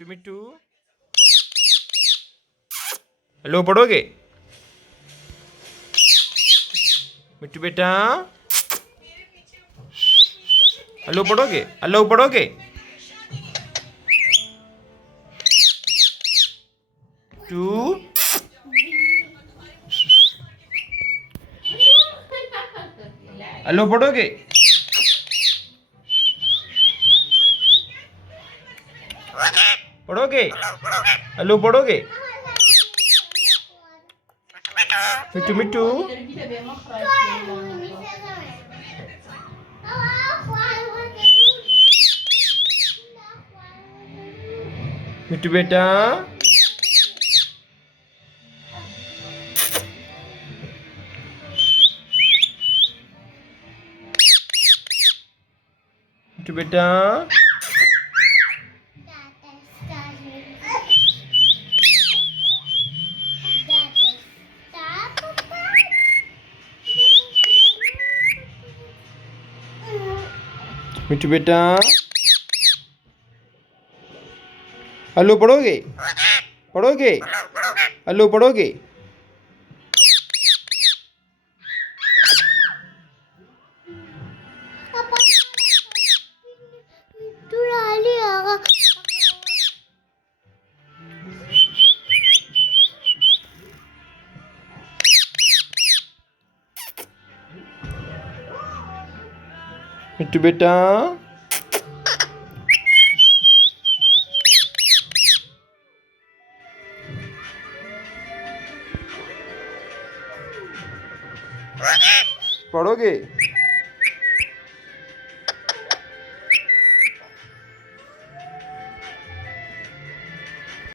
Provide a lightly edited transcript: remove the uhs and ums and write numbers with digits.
मिट्टू hello पढ़ोगे मिट्टू बेटा hello पढ़ोगे टू हेलो पढ़ोगे हेलो पढ़ोगे मिट्टू मिट्टू मिट्टू बेटा मिट्टू बेटा मिट्टू बेटा हेलो पढ़ोगे हेलो पढ़ोगे मिट्टू बेटा पढ़ोगे